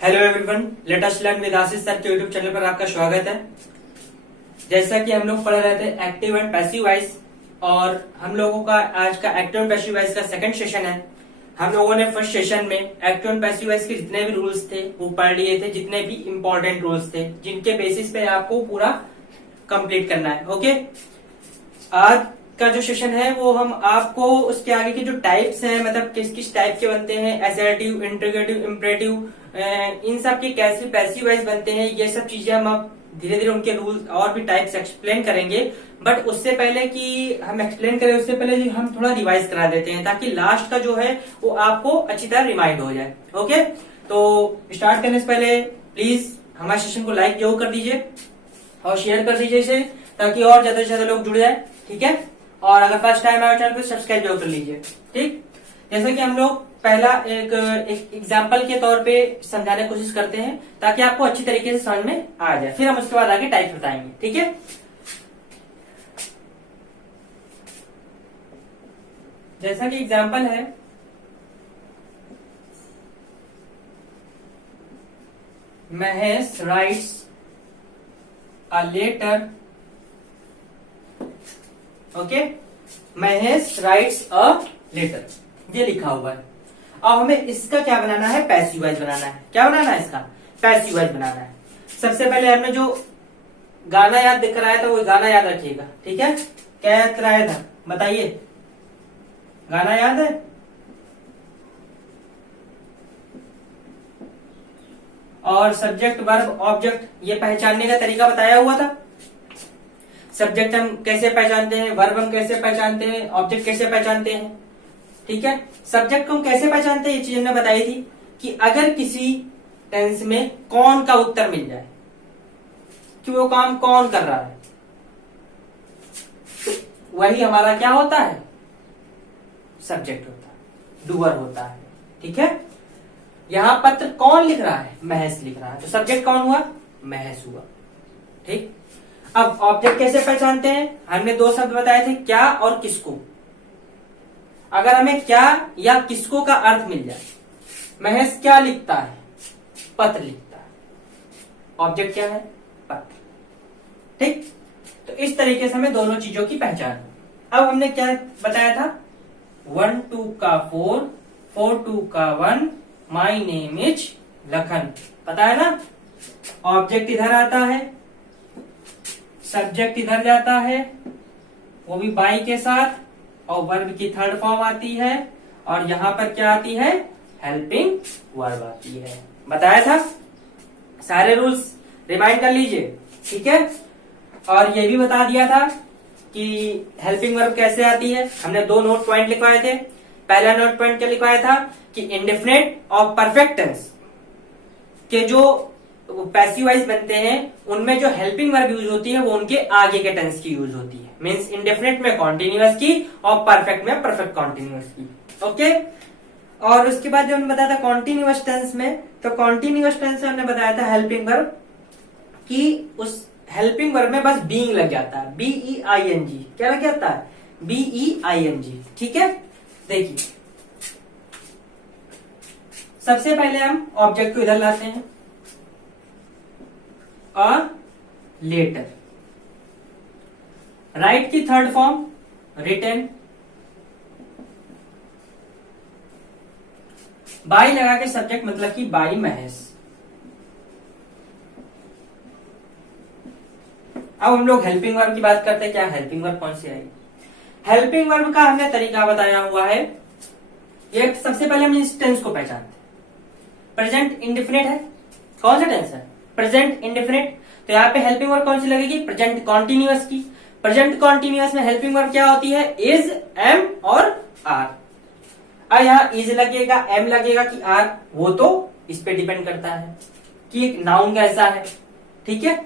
Hello everyone, let us learn with Ashish sir के YouTube channel पर आपका स्वागत है। जैसा कि हम लोग पढ़ रहे थे एक्टिव एंड पैसिव वॉइस, और हम लोगों का आज का एक्टिव एंड पैसिव वॉइस का सेकंड सेशन है। हम लोगों ने फर्स्ट सेशन में एक्टिव एंड पैसिव वॉइस के जितने भी रूल्स थे वो पढ़ लिए थे, जितने भी इंपॉर्टेंट रूल्स थे जिनके बेसिस पे आपको पूरा कंप्लीट करना है। ओके, आज का जो सेशन है वो हम आपको उसके आगे के जो टाइप्स हैं, मतलब किस किस टाइप के बनते हैं, असर्टिव, इंट्रोगेटिव, इम्परेटिव, इन सब के कैसे पैसिव वॉइस बनते हैं, ये सब चीजें हम अब धीरे धीरे उनके रूल्स और भी टाइप्स एक्सप्लेन करेंगे। बट उससे पहले कि हम एक्सप्लेन करें उससे पहले हम थोड़ा रिवाइज करा देते हैं ताकि लास्ट का जो है वो आपको अच्छी तरह रिमाइंड हो जाए। ओके, तो स्टार्ट करने से पहले प्लीज हमारे सेशन को लाइक जरूर कर दीजिए और शेयर कर दीजिए इसे, ताकि और ज्यादा से ज्यादा लोग जुड़ जाए। ठीक है, और अगर फर्स्ट टाइम आए चैनल तो सब्सक्राइब जरूर कर लीजिए। ठीक, जैसे कि हम लोग पहला एक एग्जाम्पल के तौर पे समझाने की कोशिश करते हैं ताकि आपको अच्छी तरीके से समझ में आ जाए, फिर हम उसके बाद आगे टाइप बताएंगे। ठीक है, जैसा कि एग्जाम्पल है, Mahesh writes a letter. Okay, Mahesh writes a letter, ये लिखा हुआ है। अब हमें इसका क्या बनाना है, पैसिव वॉइस बनाना है। क्या बनाना है, इसका पैसिव वॉइस बनाना है। सबसे पहले हमने जो गाना याद कराया था वो गाना याद रखिएगा। ठीक है, क्या याद कराया था बताइए, गाना याद है? और सब्जेक्ट, वर्ब, ऑब्जेक्ट, ये पहचानने का तरीका बताया हुआ था। सब्जेक्ट हम कैसे पहचानते हैं, वर्ब हम कैसे पहचानते हैं, ऑब्जेक्ट कैसे पहचानते हैं। ठीक है, सब्जेक्ट को हम कैसे पहचानते हैं ये चीज हमने बताई थी कि अगर किसी टेंस में कौन का उत्तर मिल जाए कि वो काम कौन कर रहा है, तो वही हमारा क्या होता है, सब्जेक्ट होता है, डूअर होता है। ठीक है, यहां पत्र कौन लिख रहा है, महेश लिख रहा है, तो सब्जेक्ट कौन हुआ, महेश हुआ। ठीक, अब ऑब्जेक्ट कैसे पहचानते हैं, हमने दो शब्द बताए थे, क्या और किसको। अगर हमें क्या या किसको का अर्थ मिल जाए, महेश क्या लिखता है, पत्र लिखता है, ऑब्जेक्ट क्या है, पत्र। ठीक, तो इस तरीके से हमें दोनों चीजों की पहचान हो। अब हमने क्या बताया था, 1 2 का 4, 4 2 का 1, माई नेम इज लखन। पता है ना, ऑब्जेक्ट इधर आता है, सब्जेक्ट इधर जाता है, वो भी बाई के साथ, और वर्ब की थर्ड फॉर्म आती है, और यहां पर क्या आती है, हेल्पिंग वर्ब आती है। बताया था, सारे रूल्स रिमाइंड कर लीजिए। ठीक है, और ये भी बता दिया था कि हेल्पिंग वर्ब कैसे आती है। हमने दो नोट पॉइंट लिखवाए थे। पहला नोट पॉइंट क्या लिखवाया था कि इंडेफिनिट और परफेक्ट टेंस के जो पैसिव वॉइस बनते हैं उनमें जो हेल्पिंग वर्ब यूज होती है वो उनके आगे के टेंस की यूज होती है। मींस इंडेफिनिट में कॉन्टिन्यूअस की और परफेक्ट में परफेक्ट कॉन्टिन्यूअस की। ओके, और उसके बाद जो हमने बताया था कॉन्टिन्यूअस टेंस में, तो कॉन्टिन्यूअस टेंस में हमने बताया था हेल्पिंग वर्ब कि उस हेल्पिंग वर्ब में बस बीइंग लग जाता है, BEING। क्या लग जाता है, BEING। ठीक है, देखिए सबसे पहले हम ऑब्जेक्ट को इधर लाते हैं, और लेटर, राइट की थर्ड फॉर्म रिटन, बाई लगा के सब्जेक्ट मतलब कि बाई महेश। अब हम लोग हेल्पिंग वर्ब की बात करते हैं। क्या हेल्पिंग वर्ब कौन सी आएगी, हेल्पिंग वर्ब का हमने तरीका बताया हुआ है। ये सबसे पहले हम इस टेंस को पहचानते हैं। प्रेजेंट इंडेफिनिट है, कौन सा टेंस है, प्रेजेंट इंडेफिनिट। तो यहाँ पे हेल्पिंग वर्ब कौन सी लगेगी, प्रेजेंट कॉन्टिन्यूअस की। प्रेजेंट कॉन्टिन्यूअस में हेल्पिंग वर्ब क्या होती है, इज, एम और आर। अब यहाँ इज लगेगा, एम लगेगा कि आर, वो तो इस पे डिपेंड करता है कि एक नाउन कैसा है। ठीक है,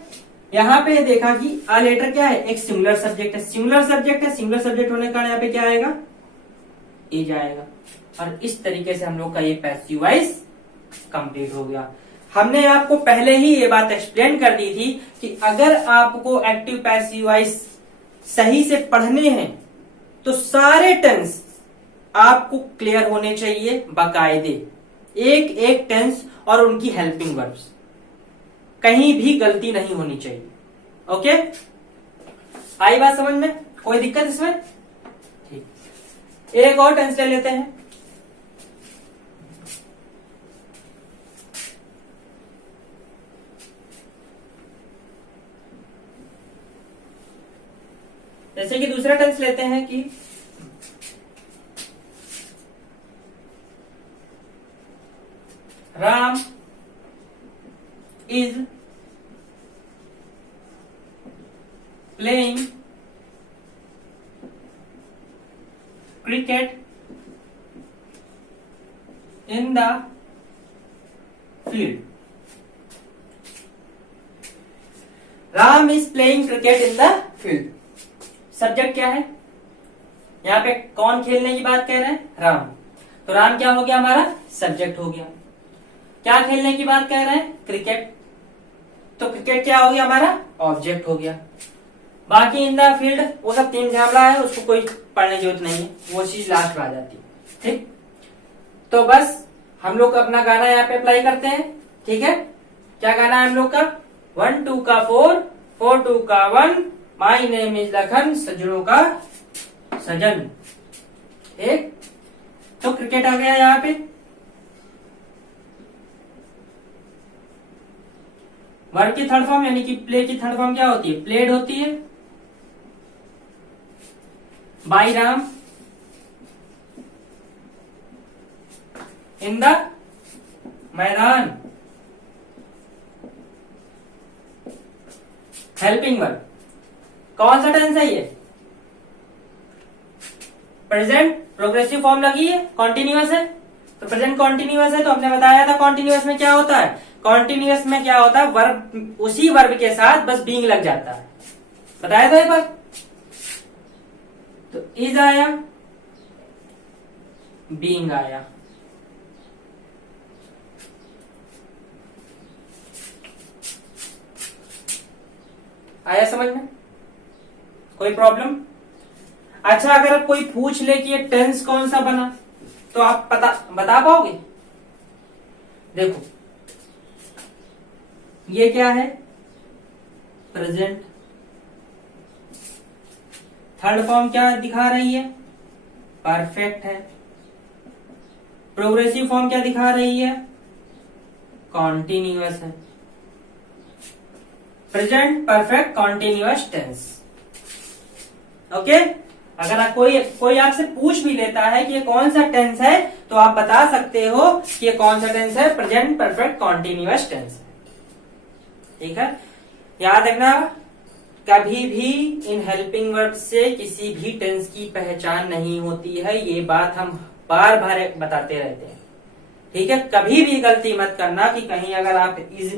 यहाँ पे देखा कि आ लेटर क्या है, एक सिंगुलर सब्जेक्ट है, सिंगुलर सब्जेक्ट है, सिंगुलर सब्जेक्ट होने के कारण यहाँ पे क्या आएगा, इज आएगा। और इस तरीके से हम लोग का ये पैसिव वॉइस कंप्लीट हो गया। हमने आपको पहले ही ये बात एक्सप्लेन कर दी थी कि अगर आपको एक्टिव पैसिव वॉइस सही से पढ़ने हैं तो सारे टेंस आपको क्लियर होने चाहिए बाकायदे। एक एक टेंस और उनकी हेल्पिंग वर्ब्स, कहीं भी गलती नहीं होनी चाहिए। ओके, आई बात समझ में? कोई दिक्कत इसमें? ठीक, एक और टेंस ले लेते हैं। जैसे कि दूसरा टेंस लेते हैं कि Ram is playing cricket in the field. Ram is playing cricket in the field. Subject क्या है? यहाँ पे कौन खेलने की बात कह रहे हैं? राम। तो राम क्या हो गया? हमारा सब्जेक्ट हो गया। क्या खेलने की बात कह रहे हैं? क्रिकेट। तो क्रिकेट क्या हो गया? हमारा ऑब्जेक्ट हो गया। बाकी इन द फील्ड वो सब तीन झामला है, उसको कोई पढ़ने की जरूरत नहीं है, वो चीज लास्ट में आ जाती है। ठीक, तो बस हम लोग अपना गाना यहाँ पे अप्लाई करते हैं। ठीक है, क्या गाना है हम लोग का? 1 2 का 4 4 2 का 1, माई नेम इज लखन, सजनों का सजन। एक तो क्रिकेट आ गया यहाँ पे। वर्ब की थर्ड फॉर्म यानी कि प्ले की थर्ड फॉर्म क्या होती है? प्लेड होती है। बाई राम इन द मैदान। हेल्पिंग वर्ब कौन सा टेंस है ये? प्रेजेंट प्रोग्रेसिव फॉर्म लगी है, कॉन्टिन्यूअस है। तो प्रेजेंट कॉन्टिन्यूअस है, तो हमने बताया था कॉन्टिन्यूअस में क्या होता है? कॉन्टिन्यूअस में क्या होता है? वर्ब उसी वर्ब के साथ बस बीइंग लग जाता है, बताया था एक बार। तो इज आया, बीइंग आया। आया समझ में? कोई प्रॉब्लम? अच्छा, अगर कोई पूछ ले कि ये टेंस कौन सा बना, तो आप बता पाओगे? देखो, ये क्या है? प्रेजेंट। थर्ड फॉर्म क्या दिखा रही है? परफेक्ट है। प्रोग्रेसिव फॉर्म क्या दिखा रही है? कॉन्टिन्यूअस है। Present perfect continuous tense. Okay, अगर कोई आपसे पूछ भी लेता है कि ये कौन सा टेंस है, तो आप बता सकते हो कि ये कौन सा टेंस है? प्रेजेंट परफेक्ट कॉन्टिन्यूअस टेंस है। ठीक है, याद रखना, कभी भी इन हेल्पिंग वर्ब से किसी भी टेंस की पहचान नहीं होती है। ये बात हम बार बार बताते रहते हैं। ठीक है, कभी भी गलती मत करना कि कहीं अगर आप इज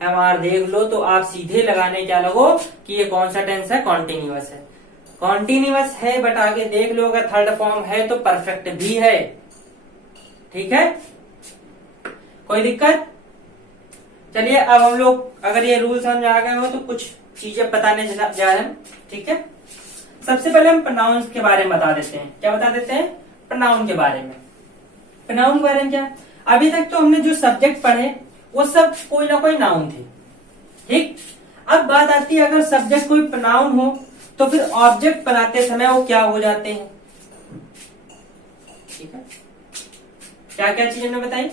एमआर देख लो तो आप सीधे लगाने क्या लगो कि ये कौन सा टेंस है? कॉन्टिन्यूअस है। कॉन्टिन्यूअस है, बट आगे देख लो अगर थर्ड फॉर्म है तो परफेक्ट भी है। ठीक है, कोई दिक्कत? चलिए, अब हम लोग अगर ये रूल समझ आ गए हो तो कुछ चीजें बताने जा रहे हैं। ठीक है, सबसे पहले हम प्रोनाउंस के बारे में बता देते हैं। क्या बता देते हैं? प्रोनाउन के बारे में। प्रोनाउन के बारे में क्या? अभी तक तो हमने जो सब्जेक्ट पढ़े वो सब कोई ना कोई नाउन थे। ठीक, अब बात आती है अगर सब्जेक्ट कोई प्रोनाउन हो तो फिर ऑब्जेक्ट बनाते समय वो क्या हो जाते हैं? ठीक है, क्या क्या चीज हमने बताई?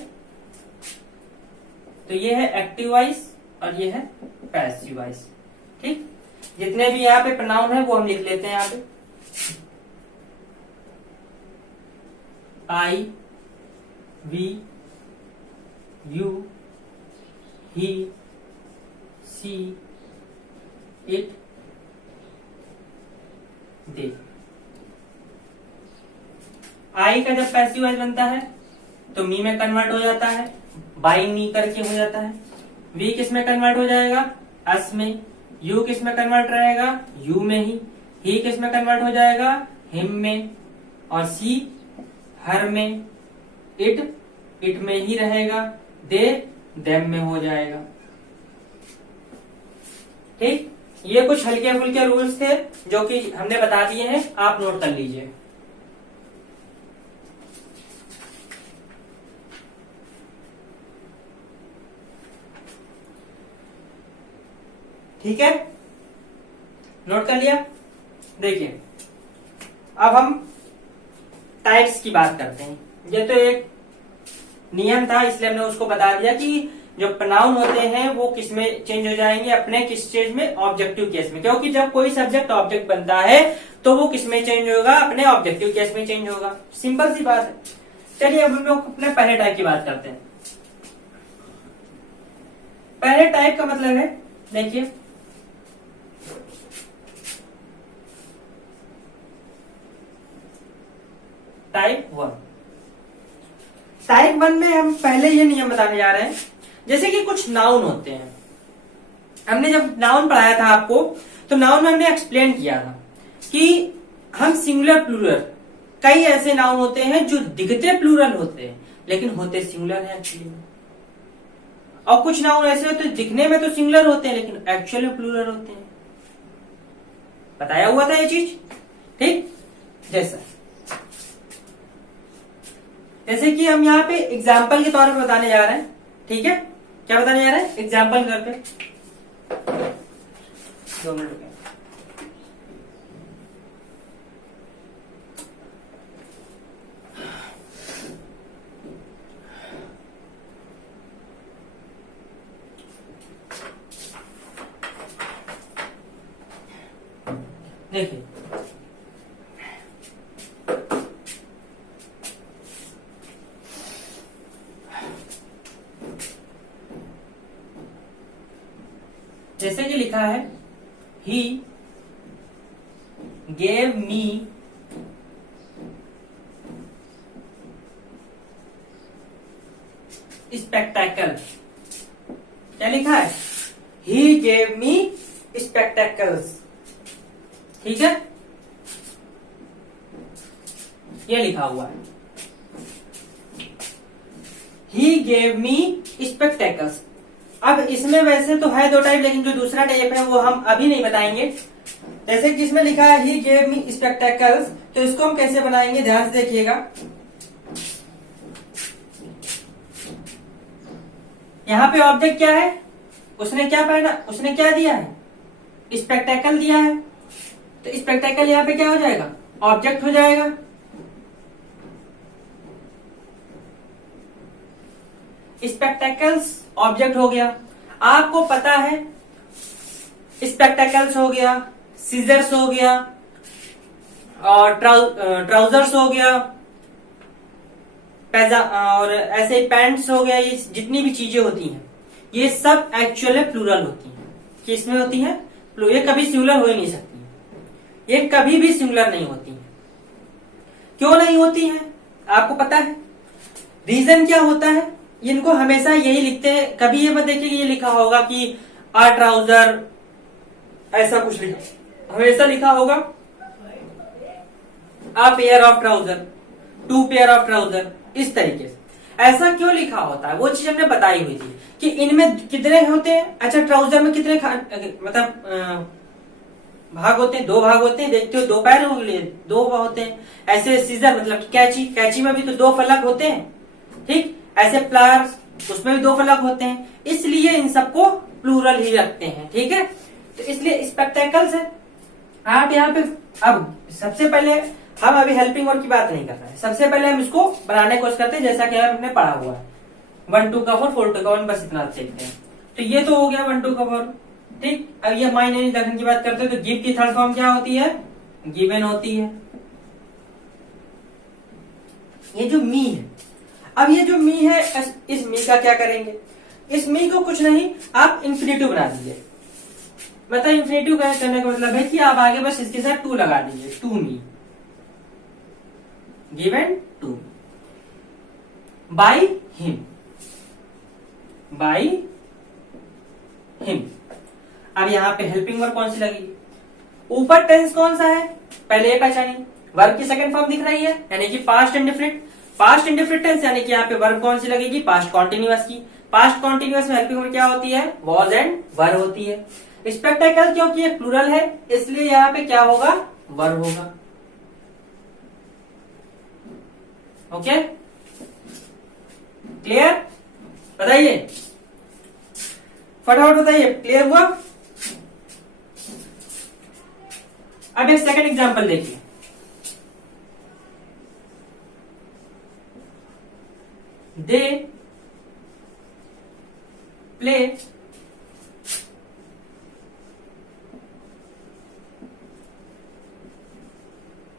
तो ये है एक्टिव वॉइस और ये है पैसिव वॉइस। ठीक, जितने भी यहाँ पे प्रोनाउन है वो हम लिख लेते हैं यहाँ पे। I, we, you, he, she, it, they. I का जब पैसिव वॉइस बनता है तो मी में कन्वर्ट हो जाता है, बाई मी करके हो जाता है। वी किस में कन्वर्ट हो जाएगा? अस में। यू किस में कन्वर्ट रहेगा? यू में ही किस में कन्वर्ट हो जाएगा? हिम में। और सी हर में। इट में ही रहेगा। दे देम में हो जाएगा। ठीक, ये कुछ हल्के फुल्के रूल्स थे जो कि हमने बता दिए हैं, आप नोट कर लीजिए। ठीक है, नोट कर लिया। देखिए अब हम टाइप्स की बात करते हैं। ये तो एक नियम था इसलिए हमने उसको बता दिया कि जो प्रोनाउन होते हैं वो किस में चेंज हो जाएंगे, अपने किस स्टेज में, ऑब्जेक्टिव केस में। क्योंकि जब कोई सब्जेक्ट ऑब्जेक्ट बनता है तो वो किस में चेंज होगा, अपने ऑब्जेक्टिव केस में चेंज होगा। सिंपल सी बात है। चलिए अब हम लोग अपने पहले टाइप की बात करते हैं। पहले टाइप का मतलब है, देखिए टाइप वन। टाइप वन में हम पहले ये नियम बताने जा रहे हैं, जैसे कि कुछ नाउन होते हैं। हमने जब नाउन पढ़ाया था आपको तो नाउन में हमने एक्सप्लेन किया था कि हम सिंगुलर प्लूरल, कई ऐसे नाउन होते हैं जो दिखते प्लूरल होते हैं लेकिन होते सिंगुलर है एक्चुअली में, और कुछ नाउन ऐसे होते हैं दिखने में तो सिंगुलर होते हैं लेकिन एक्चुअली प्लूरल होते हैं। बताया हुआ था ये चीज, ठीक। जैसे कि हम यहाँ पे एग्जाम्पल के तौर पे बताने जा रहे हैं, ठीक है। क्या बताने जा रहे हैं, एग्जाम्पल के तौर पे। 2 मिनट रुकिए। देखिए जैसे कि लिखा है, ही गेव मी स्पेक्टेकल। क्या लिखा है, ही गेव मी स्पेक्टेकल्स, ठीक है, ये लिखा हुआ है, ही गेव मी स्पेक्टेकल्स। अब इसमें वैसे तो है 2 टाइप, लेकिन जो दूसरा टाइप है वो हम अभी नहीं बताएंगे। जैसे कि इसमें लिखा है ही गेव मी स्पेक्टेकल्स, तो इसको हम कैसे बनाएंगे, ध्यान से देखिएगा। यहाँ पे ऑब्जेक्ट क्या है, उसने क्या पहना, उसने क्या दिया है, स्पेक्टेकल दिया है, तो स्पेक्टेकल यहाँ पे क्या हो जाएगा, ऑब्जेक्ट हो जाएगा। स्पेक्टेकल्स ऑब्जेक्ट हो गया। आपको पता है स्पेक्टेकल्स हो गया, सीजर्स हो गया, और ट्राउजर्स हो गया, और ऐसे पैंट्स हो गया। ये जितनी भी चीजें होती हैं ये सब एक्चुअली प्लूरल होती हैं। किसमें होती हैं, ये कभी सिंगुलर हो ही नहीं सकती, ये कभी भी सिंगुलर नहीं होती है। क्यों नहीं होती है आपको पता है, रीजन क्या होता है, इनको हमेशा यही लिखते हैं। कभी ये मत देखिए कि ये लिखा होगा कि आ ट्राउजर, ऐसा कुछ लिखा, हमेशा लिखा होगा a pair of trouser, 2 pair of trouser, इस तरीके से। ऐसा क्यों लिखा होता है, वो चीज हमने बताई हुई थी कि इनमें कितने होते हैं। अच्छा, ट्राउजर में कितने मतलब भाग होते हैं, 2 भाग होते हैं। देखते हो 2 पैर हो गए, 2 होते हैं। ऐसे सीजर मतलब कैची, कैची में भी तो 2 फलक होते हैं, ठीक। ऐसे प्लायर्स, उसमें भी 2 फलक होते हैं, इसलिए इन सबको प्लूरल ही रखते हैं, ठीक है। तो इसलिए स्पेक्टेकल्स है। आप यहाँ पे अब सबसे पहले हम अभी हेल्पिंग वर्ड की बात नहीं कर रहे हैं, सबसे पहले हम इसको बनाने की कोशिश करते हैं जैसा कि हमने पढ़ा हुआ है। 1 2 का 4 4 2 का 1, बस इतना देखते हैं। तो ये तो हो गया 1 2 का 4, ठीक। अब ये माइनर रिडक्शन की बात करते हैं तो गिव की थर्ड फॉर्म क्या होती है, गिवन होती है। ये जो मी है, अब ये जो मी है, इस मी का क्या करेंगे, इस मी को कुछ नहीं आप इंफिनिटिव बना दीजिए। मतलब इंफिनिटिव करने का मतलब है कि आप आगे बस इसके साथ 2 लगा दीजिए, 2 me, given 2 by him, by him. अब यहाँ पे हेल्पिंग वर्ब कौन सी लगेगी, ऊपर टेंस कौन सा है, पहले ये पहचानिए। वर्ब की सेकंड फॉर्म दिख रही है, यानी कि past indefinite. Past indefinite tense यानी कि यहाँ पे वर्ब कौन सी लगेगी, पास्ट कॉन्टिन्यूअस की। पास्ट कॉन्टिन्यूअस में हेल्पिंग वर्ब क्या होती है, वॉज एंड वर होती है। स्पेक्टेकल क्योंकि ये प्लूरल है इसलिए यहाँ पे क्या होगा, वर होगा। ओके, क्लियर, बताइए फटाफट बताइए, क्लियर हुआ। अब एक सेकंड एग्जांपल देखिए, दे प्ले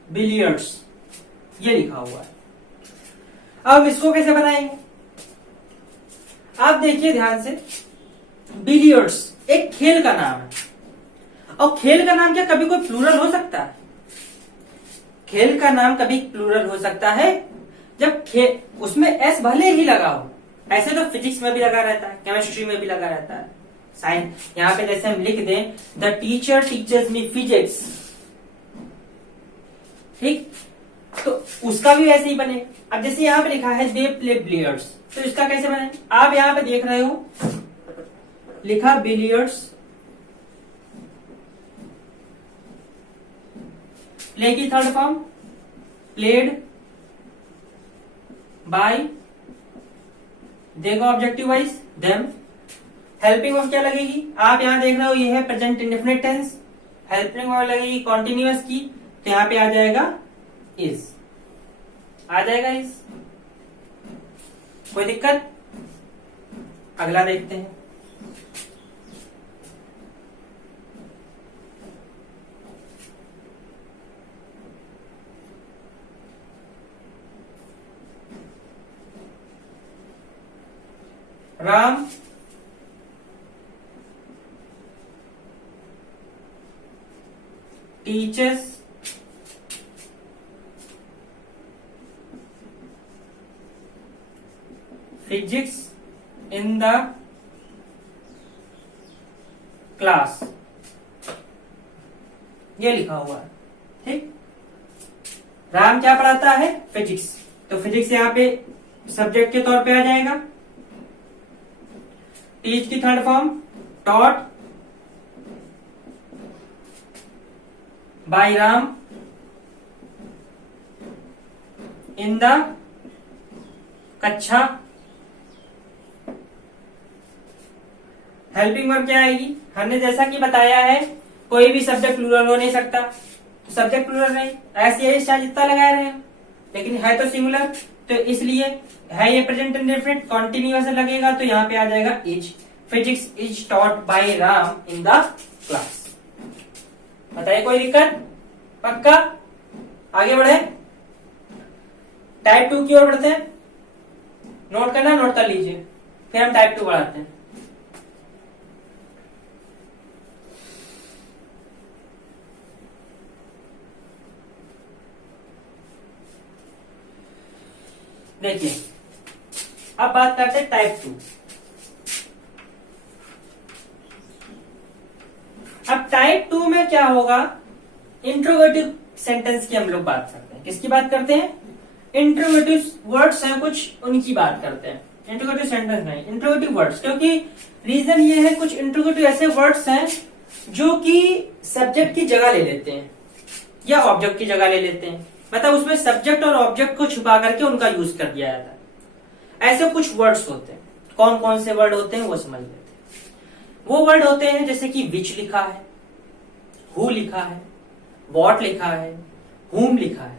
बिलियर्ड्स, ये लिखा हुआ है। अब इसको कैसे बनाएंगे, आप देखिए ध्यान से, बिलियर्ड्स एक खेल का नाम है, और खेल का नाम क्या कभी कोई प्लूरल हो सकता है? खेल का नाम कभी प्लूरल हो सकता है जब उसमें एस भले ही लगा हो। ऐसे तो फिजिक्स में भी लगा रहता है, केमिस्ट्री में भी लगा रहता है, साइंस। यहां पे जैसे हम लिख दें the teacher teachers me physics, ठीक, तो उसका भी वैसे ही बने। अब जैसे यहां पे लिखा है दे प्ले बिलियर्ड्स, तो इसका कैसे बने? आप यहां पे देख रहे हो लिखा बिलियर्ड्स, प्ले की थर्ड फॉर्म प्लेड बाय, देखो objective wise them, helping verb क्या लगेगी? आप यहां देख रहे हो ये है present indefinite tense, helping verb लगेगी कॉन्टिन्यूअस की, तो यहां पे आ जाएगा इज, आ जाएगा इज। कोई दिक्कत? अगला देखते हैं, Ram teachers physics in the class, ये लिखा हुआ है, ठीक। राम क्या पढ़ाता है? फिजिक्स, तो फिजिक्स यहां पे सब्जेक्ट के तौर पे आ जाएगा। टीच की third form taught by Ram in the कक्षा, हेल्पिंग वर्ब क्या आएगी? हमने जैसा कि बताया है कोई भी सब्जेक्ट प्लूरल हो नहीं सकता, तो सब्जेक्ट प्लूरल नहीं, ऐसे ही शायद जितना लगा रहे हैं, लेकिन है तो सिंगुलर, तो इसलिए है ये प्रेजेंट इंडेफिनिट, कॉन्टिन्यूअस लगेगा, तो यहाँ पे आ जाएगा is. Physics is taught by Ram in the class. बताइए कोई दिक्कत? पक्का? आगे बढ़े, टाइप 2 की ओर बढ़ते हैं। नोट करना, नोट कर लीजिए, फिर हम टाइप 2 बढ़ाते हैं। देखिए अब बात करते हैं टाइप 2। अब टाइप 2 में क्या होगा? इंट्रोगेटिव सेंटेंस की हम लोग बात करते हैं। किसकी बात करते हैं? इंट्रोगेटिव वर्ड्स हैं कुछ, उनकी बात करते हैं। इंट्रोगेटिव सेंटेंस नहीं, इंट्रोगेटिव वर्ड्स, क्योंकि रीजन ये है कुछ इंट्रोगेटिव ऐसे वर्ड्स हैं जो कि सब्जेक्ट की जगह ले लेते हैं या ऑब्जेक्ट की जगह ले लेते हैं, मतलब उसमें सब्जेक्ट और ऑब्जेक्ट को छुपा करके उनका यूज कर दिया जाता है। ऐसे कुछ वर्ड्स होते हैं। कौन कौन से वर्ड होते हैं वो समझ लेते हैं। वो वर्ड होते हैं जैसे कि विच लिखा है, हु लिखा है, वॉट लिखा है, हुम लिखा है।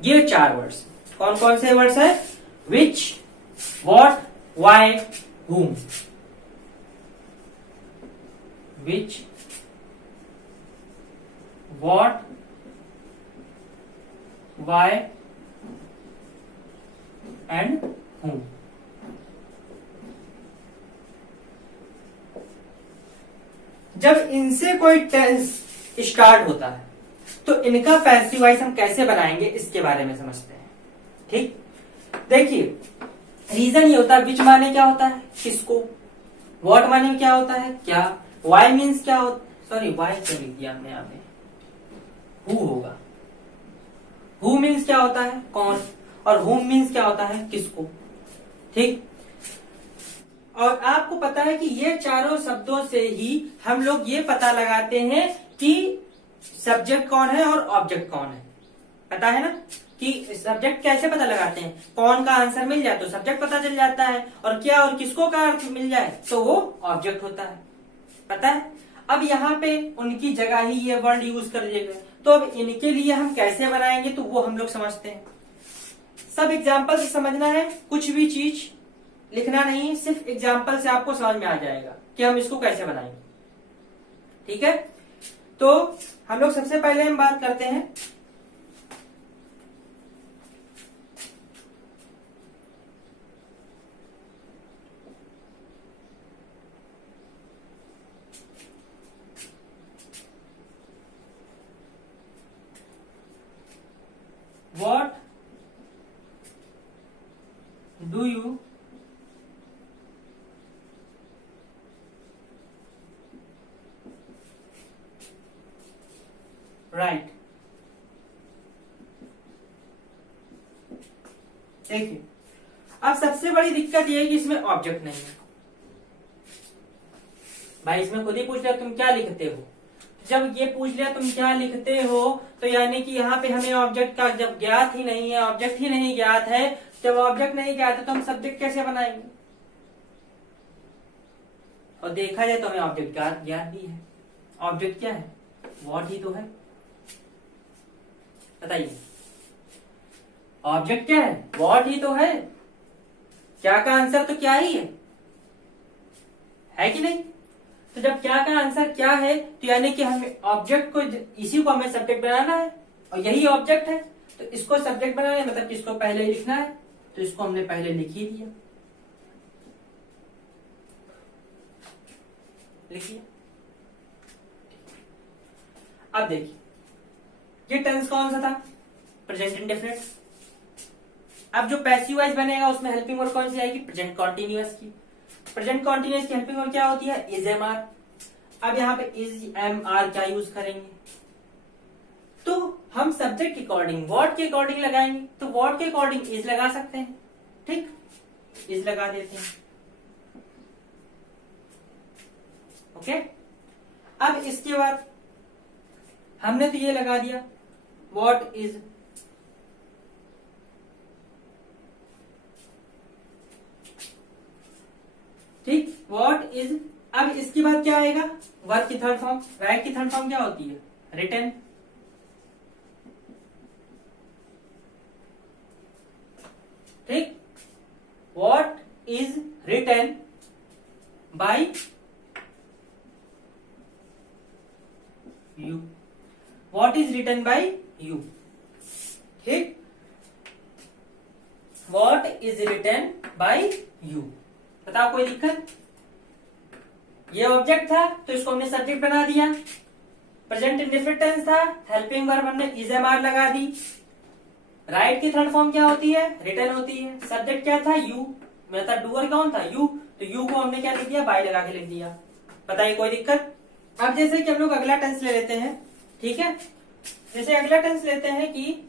ये 4 वर्ड्स। कौन कौन से वर्ड्स है? विच, वॉट, वाई, हुम। विच, वॉट, वाई एंड whom। जब इनसे कोई टेंस स्टार्ट होता है तो इनका पैसिव वॉइस हम कैसे बनाएंगे इसके बारे में समझते हैं। ठीक, देखिए रीजन ये होता है, विच माने क्या होता है? किसको। वॉट माने क्या होता है? क्या। वाई मीन्स क्या होता, सॉरी वाई क्या लिख दिया हमने यहाँ पे, हु होगा। हु मीन्स क्या होता है? कौन। और हुम मीन्स क्या होता है? किसको। ठीक, और आपको पता है कि ये चारों शब्दों से ही हम लोग ये पता लगाते हैं कि सब्जेक्ट कौन है और ऑब्जेक्ट कौन है। पता है ना कि सब्जेक्ट कैसे पता लगाते हैं? कौन का आंसर मिल जाए तो सब्जेक्ट पता चल जाता है, और क्या और किसको का अर्थ मिल जाए तो वो ऑब्जेक्ट होता है। पता है। अब यहाँ पे उनकी जगह ही ये वर्ड यूज कर लिए गए, तो अब इनके लिए हम कैसे बनाएंगे तो वो हम लोग समझते हैं। सब एग्जाम्पल से समझना है, कुछ भी चीज लिखना नहीं है, सिर्फ एग्जाम्पल से आपको समझ में आ जाएगा कि हम इसको कैसे बनाएंगे। ठीक है, तो हम लोग सबसे पहले हम बात करते हैं व्हाट डू यू राइट। देखिए, अब सबसे बड़ी दिक्कत यह है कि इसमें ऑब्जेक्ट नहीं है। भाई इसमें खुद ही पूछ लिया तुम क्या लिखते हो, जब ये पूछ लिया तुम क्या लिखते हो तो यानी कि यहाँ पे हमें ऑब्जेक्ट का जब ज्ञात ही नहीं है, ऑब्जेक्ट ही नहीं ज्ञात है, जब ऑब्जेक्ट नहीं ज्ञात है तो हम सब्जेक्ट कैसे बनाएंगे। और देखा जाए तो हमें ऑब्जेक्ट ज्ञात भी है। ऑब्जेक्ट क्या है, व्हाट ही तो है। बताइए, ऑब्जेक्ट क्या है, व्हाट ही तो है। क्या का आंसर तो क्या ही है कि नहीं। तो जब क्या का आंसर क्या है तो यानी कि हमें ऑब्जेक्ट को, इसी को हमें सब्जेक्ट बनाना है और यही ऑब्जेक्ट है, तो इसको सब्जेक्ट बनाना है, मतलब इसको पहले ही लिखना है, तो इसको हमने पहले लिख ही दिया। लिखिए। अब देखिए, ये टेंस कौन सा था, प्रेजेंट इंडेफिनिट। अब जो पैसिव वॉइस बनेगा उसमें हेल्पिंग वर्ब कौन सी आएगी, प्रेजेंट कॉन्टिन्यूअस की। प्रेजेंट कॉन्टिन्यूअस की हेल्पिंग वर्ब क्या होती है, इज एम आर। अब यहाँ पे इज एम आर क्या यूज करेंगे, तो हम सब्जेक्ट के अकॉर्डिंग व्हाट के अकॉर्डिंग लगाएंगे, तो व्हाट के अकॉर्डिंग इज लगा सकते हैं। ठीक, इज लगा देते हैं। ओके, अब इसके बाद हमने तो ये लगा दिया व्हाट इज, ठीक, व्हाट इज। अब इसके बाद क्या आएगा, वर्ब की थर्ड फॉर्म। राइट की थर्ड फॉर्म क्या होती है, रिटन। ठीक, what is written by you, what is written by you. ठीक, what is written by you. बताओ कोई दिक्कत। ये ऑब्जेक्ट था तो इसको हमने सब्जेक्ट बना दिया। प्रेजेंट इंडेफिनिट टेंस था, हेल्पिंग वर्ब हमने इज एम आर लगा दी। राइट की थर्ड फॉर्म क्या होती है, रिटन होती है। सब्जेक्ट क्या था, यू, मतलब डूअर कौन था, यू, तो यू को हमने क्या लिख दिया, बाय लगा के लिख दिया। बताइए कोई दिक्कत। अब जैसे कि हम लोग अगला टेंस ले लेते हैं, ठीक है। जैसे अगला टेंस लेते हैं कि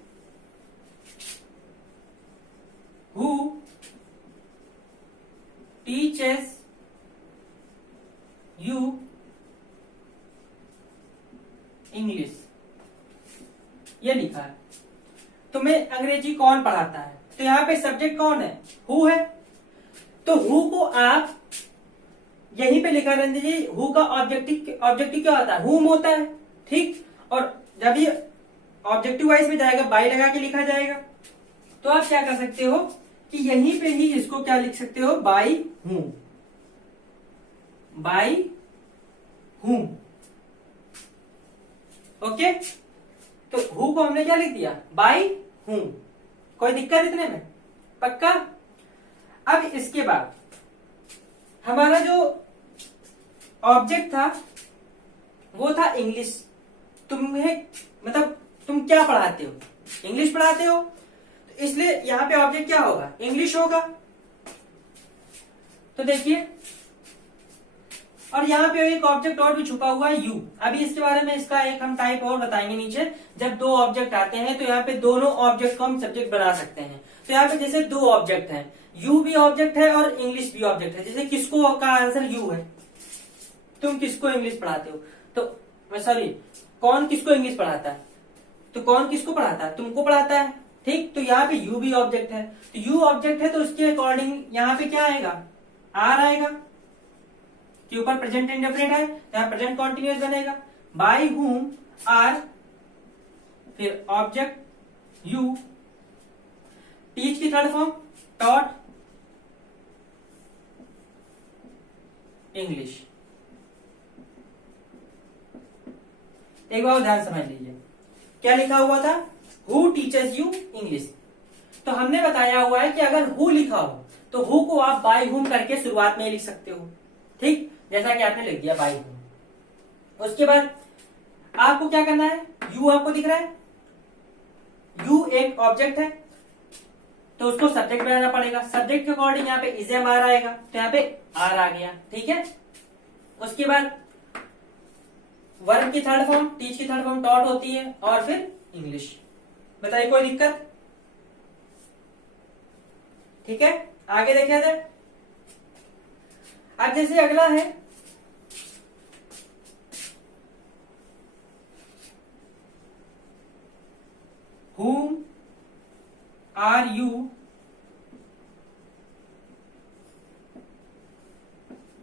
हु टीचेस यू इंग्लिश, ये लिखा है। तुम्हें अंग्रेजी कौन पढ़ाता है, तो यहाँ पे सब्जेक्ट कौन है, हु है। तो हु को आप यहीं पे लिखा रहने दीजिए। हु का ऑब्जेक्टिव क्या होता है, हुम होता है। ठीक, और जब ये ऑब्जेक्टिव वाइज में जाएगा बाय लगा के लिखा जाएगा, तो आप क्या कर सकते हो कि यहीं पे ही इसको क्या लिख सकते हो, बाय हूं, बाय हूं। ओके, तो हु को हमने क्या लिख दिया, बाय हूं। कोई दिक्कत इतने में, पक्का। अब इसके बाद हमारा जो ऑब्जेक्ट था वो था इंग्लिश। तुम्हें मतलब तुम क्या पढ़ाते हो, इंग्लिश पढ़ाते हो, तो इसलिए यहां पे ऑब्जेक्ट क्या होगा, इंग्लिश होगा। तो देखिए, और यहाँ पे एक ऑब्जेक्ट और भी छुपा हुआ है, यू। अभी इसके बारे में इसका एक हम टाइप और बताएंगे नीचे। जब दो ऑब्जेक्ट आते हैं तो यहाँ पे दोनों ऑब्जेक्ट को हम सब्जेक्ट बना सकते हैं। तो यहाँ पे जैसे दो ऑब्जेक्ट हैं, यू भी ऑब्जेक्ट है और इंग्लिश भी ऑब्जेक्ट है। जैसे किसको का आंसर यू है, तुम किसको इंग्लिश पढ़ाते हो, तो सॉरी, कौन किसको इंग्लिश पढ़ाता है, तो कौन किसको पढ़ाता है, तुमको पढ़ाता है। ठीक, तो यहाँ पे यू भी ऑब्जेक्ट है, तो यू ऑब्जेक्ट है तो उसके अकॉर्डिंग यहाँ पे क्या आएगा, आर आएगा। के ऊपर प्रेजेंट इंडेफिनिट है, तो यहाँ प्रेजेंट कॉन्टिन्यूअस बनेगा। बाय हुम आर, फिर ऑब्जेक्ट यू, टीच की थर्ड फॉर्म टॉट इंग्लिश। एक बार ध्यान समझ लीजिए, क्या लिखा हुआ था, हु टीचर्स यू इंग्लिश। तो हमने बताया हुआ है कि अगर हु लिखा हो तो हु को आप बाय हुम करके शुरुआत में लिख सकते हो, ठीक, जैसा कि आपने लिख दिया बाय हुम। उसके बाद आपको क्या करना है, यू आपको दिख रहा है, यू एक ऑब्जेक्ट है तो उसको सब्जेक्ट बनाना पड़ेगा। सब्जेक्ट के अकॉर्डिंग यहाँ पे इज एम आर आएगा, तो यहाँ पे आर आ गया, ठीक है। उसके बाद वर्ब की थर्ड फॉर्म, टीच की थर्ड फॉर्म टॉट होती है, और फिर इंग्लिश। बताइए कोई दिक्कत? ठीक है, आगे देखा जाए। अब जैसे अगला है whom are you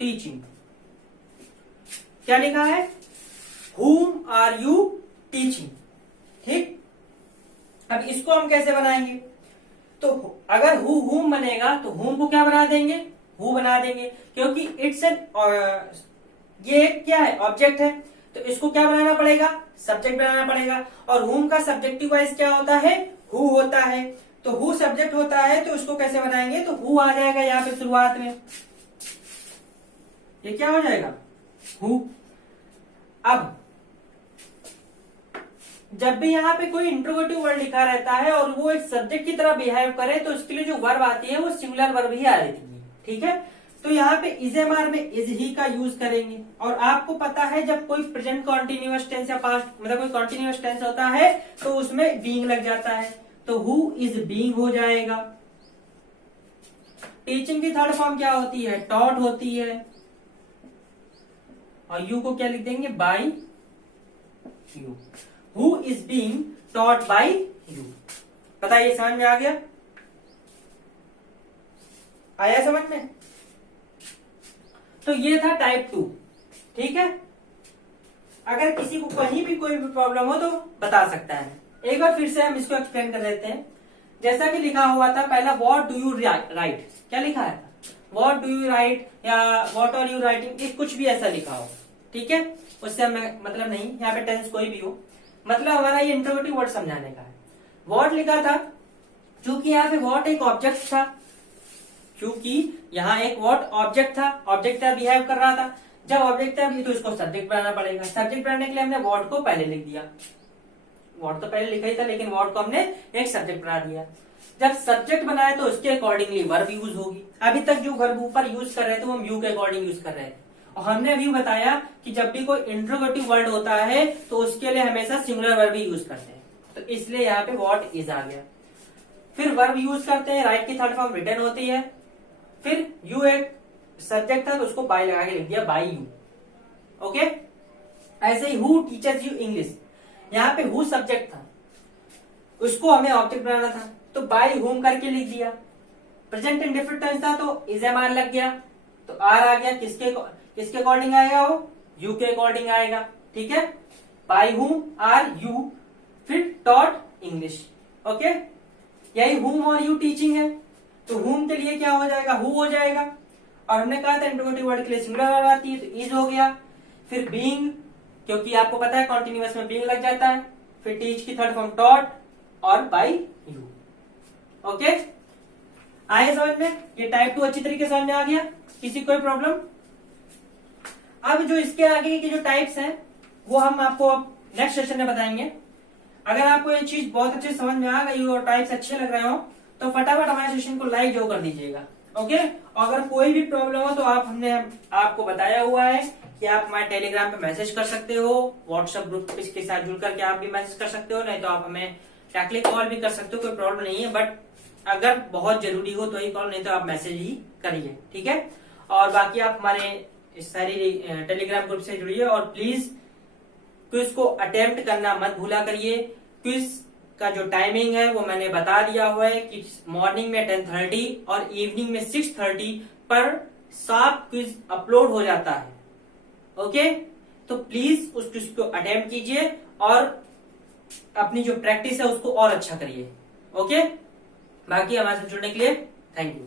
teaching, क्या लिखा है, whom are you teaching, ठीक। अब इसको हम कैसे बनाएंगे, तो अगर whom बनेगा तो whom को क्या बना देंगे, who बना देंगे, क्योंकि इट्स एन, ये क्या है, ऑब्जेक्ट है, तो इसको क्या बनाना पड़ेगा, सब्जेक्ट बनाना पड़ेगा। और whom का सब्जेक्टिव वाइज क्या होता है, who होता है, तो who सब्जेक्ट होता है, तो उसको कैसे बनाएंगे, तो who आ जाएगा यहाँ पे शुरुआत में, ये क्या हो जाएगा, who। अब जब भी यहाँ पे कोई इंट्रोगेटिव वर्ड लिखा रहता है और वो एक सब्जेक्ट की तरह बिहेव करे, तो उसके लिए जो वर्ब आती है वो सिंगुलर वर्ब ही आ रही थी, ठीक है। तो यहाँ पे इज एम आर में इज ही का यूज करेंगे। और आपको पता है जब कोई प्रेजेंट कॉन्टिन्यूअस टेंस या पास्ट, मतलब कोई कॉन्टिन्यूअस टेंस होता है तो उसमें बीइंग लग जाता है, तो हु इज बीइंग हो जाएगा। टीचिंग की थर्ड फॉर्म क्या होती है, टॉट होती है, और यू को क्या लिख देंगे, by you. Who is being taught by you. बताइए समझ में आ गया, आया समझ में? तो ये था टाइप 2, ठीक है। अगर किसी को कहीं भी कोई भी प्रॉब्लम हो तो बता सकता है। एक बार फिर से हम इसको एक्सप्लेन कर देते हैं। जैसा कि लिखा हुआ था पहला, व्हाट डू यू राइट, क्या लिखा है, व्हाट डू यू राइट या व्हाट आर यू राइटिंग, कुछ भी ऐसा लिखा हो, ठीक है, उससे हमें मतलब नहीं, यहाँ पे टेंस कोई भी हो, मतलब हमारा ये इंट्रोगेटिव वर्ड समझाने का है। व्हाट लिखा था, क्योंकि यहाँ पे व्हाट एक ऑब्जेक्ट था, क्योंकि यहाँ एक व्हाट ऑब्जेक्ट था, ऑब्जेक्ट था, बिहेव कर रहा था। जब ऑब्जेक्ट था तो इसको सब्जेक्ट बनाना पड़ेगा। सब्जेक्ट बनाने के लिए हमने व्हाट को पहले लिख दिया, व्हाट तो पहले लिखा ही था, लेकिन व्हाट को हमने एक सब्जेक्ट बना दिया। जब सब्जेक्ट बनाए तो उसके अकॉर्डिंगली वर्ब यूज होगी। अभी तक जो वर्ब ऊपर यूज कर रहे थे वो हम यू के अकॉर्डिंग यूज कर रहे थे, और हमने अभी बताया कि जब भी कोई इंट्रोगेटिव वर्ड होता है तो उसके लिए हमेशा सिंगुलर वर्ब ही यूज करते हैं, तो इसलिए यहाँ पे व्हाट इज आ गया। फिर वर्ब यूज करते हैं, राइट की थर्ड फॉर्म रिटर्न होती है। फिर यू एक सब्जेक्ट था तो उसको बाय लगा के लिख दिया, बाय यू, ओके। ऐसे ही हु टीचर्स यू इंग्लिश, यहाँ पे हु सब्जेक्ट था, उसको हमें ऑब्जेक्ट बनाना था, तो बाय हुम करके लिख दिया। प्रेजेंट इंडेफिनिट टेंस था तो इज एम आर लग गया, तो आर आ गया, किसके अकॉर्डिंग आएगा, वो यू के अकॉर्डिंग आएगा, ठीक है। बाय हुम आर यू, फिर टॉट इंग्लिश, ओके। यही हुम और यू टीचिंग है, तो हुम के लिए क्या हो जाएगा, हु हो जाएगा। और हमने कहा था इंट्रोगेटिव वर्ड के लिए सिंगुलर वर्ब आती है, तो इज हो गया। फिर बीइंग, क्योंकि आपको पता है कॉन्टिन्यूअस में बीइंग लग जाता है। फिर टीच की थर्ड फॉर्म टॉट, और बाय यू, ओके। आए समझ में? ये टाइप 2 अच्छी तरीके से समझ में आ गया, किसी कोई प्रॉब्लम? अब जो इसके आगे के जो टाइप्स हैं वो हम आपको नेक्स्ट सेशन में बताएंगे। अगर आपको ये चीज बहुत अच्छे समझ में आ गई और टाइप्स अच्छे लग रहे हो तो फटाफट हमारे सेशन को लाइक जो कर दीजिएगा, ओके। अगर कोई भी प्रॉब्लम हो तो हमने आपको बताया हुआ है कि आप हमारे टेलीग्राम पे मैसेज कर सकते हो, व्हाट्सएप ग्रुप के साथ जुड़ करके आप भी मैसेज कर सकते हो, नहीं तो आप हमें डायरेक्टली कॉल भी कर सकते हो, कोई प्रॉब्लम नहीं है। बट अगर बहुत जरूरी हो तो ही कॉल, नहीं तो आप मैसेज ही करिए, ठीक है। और बाकी आप हमारे इस सारी टेलीग्राम ग्रुप से जुड़िए, और प्लीज क्विज को अटेम्प्ट करना मत भूला करिए। क्विज का जो टाइमिंग है वो मैंने बता दिया हुआ है कि मॉर्निंग में 10:30 और इवनिंग में 6:30 पर साफ क्विज अपलोड हो जाता है। ओके, तो प्लीज उसको अटेम्प्ट कीजिए और अपनी जो प्रैक्टिस है उसको और अच्छा करिए। ओके, बाकी हमारे साथ जुड़ने के लिए थैंक यू।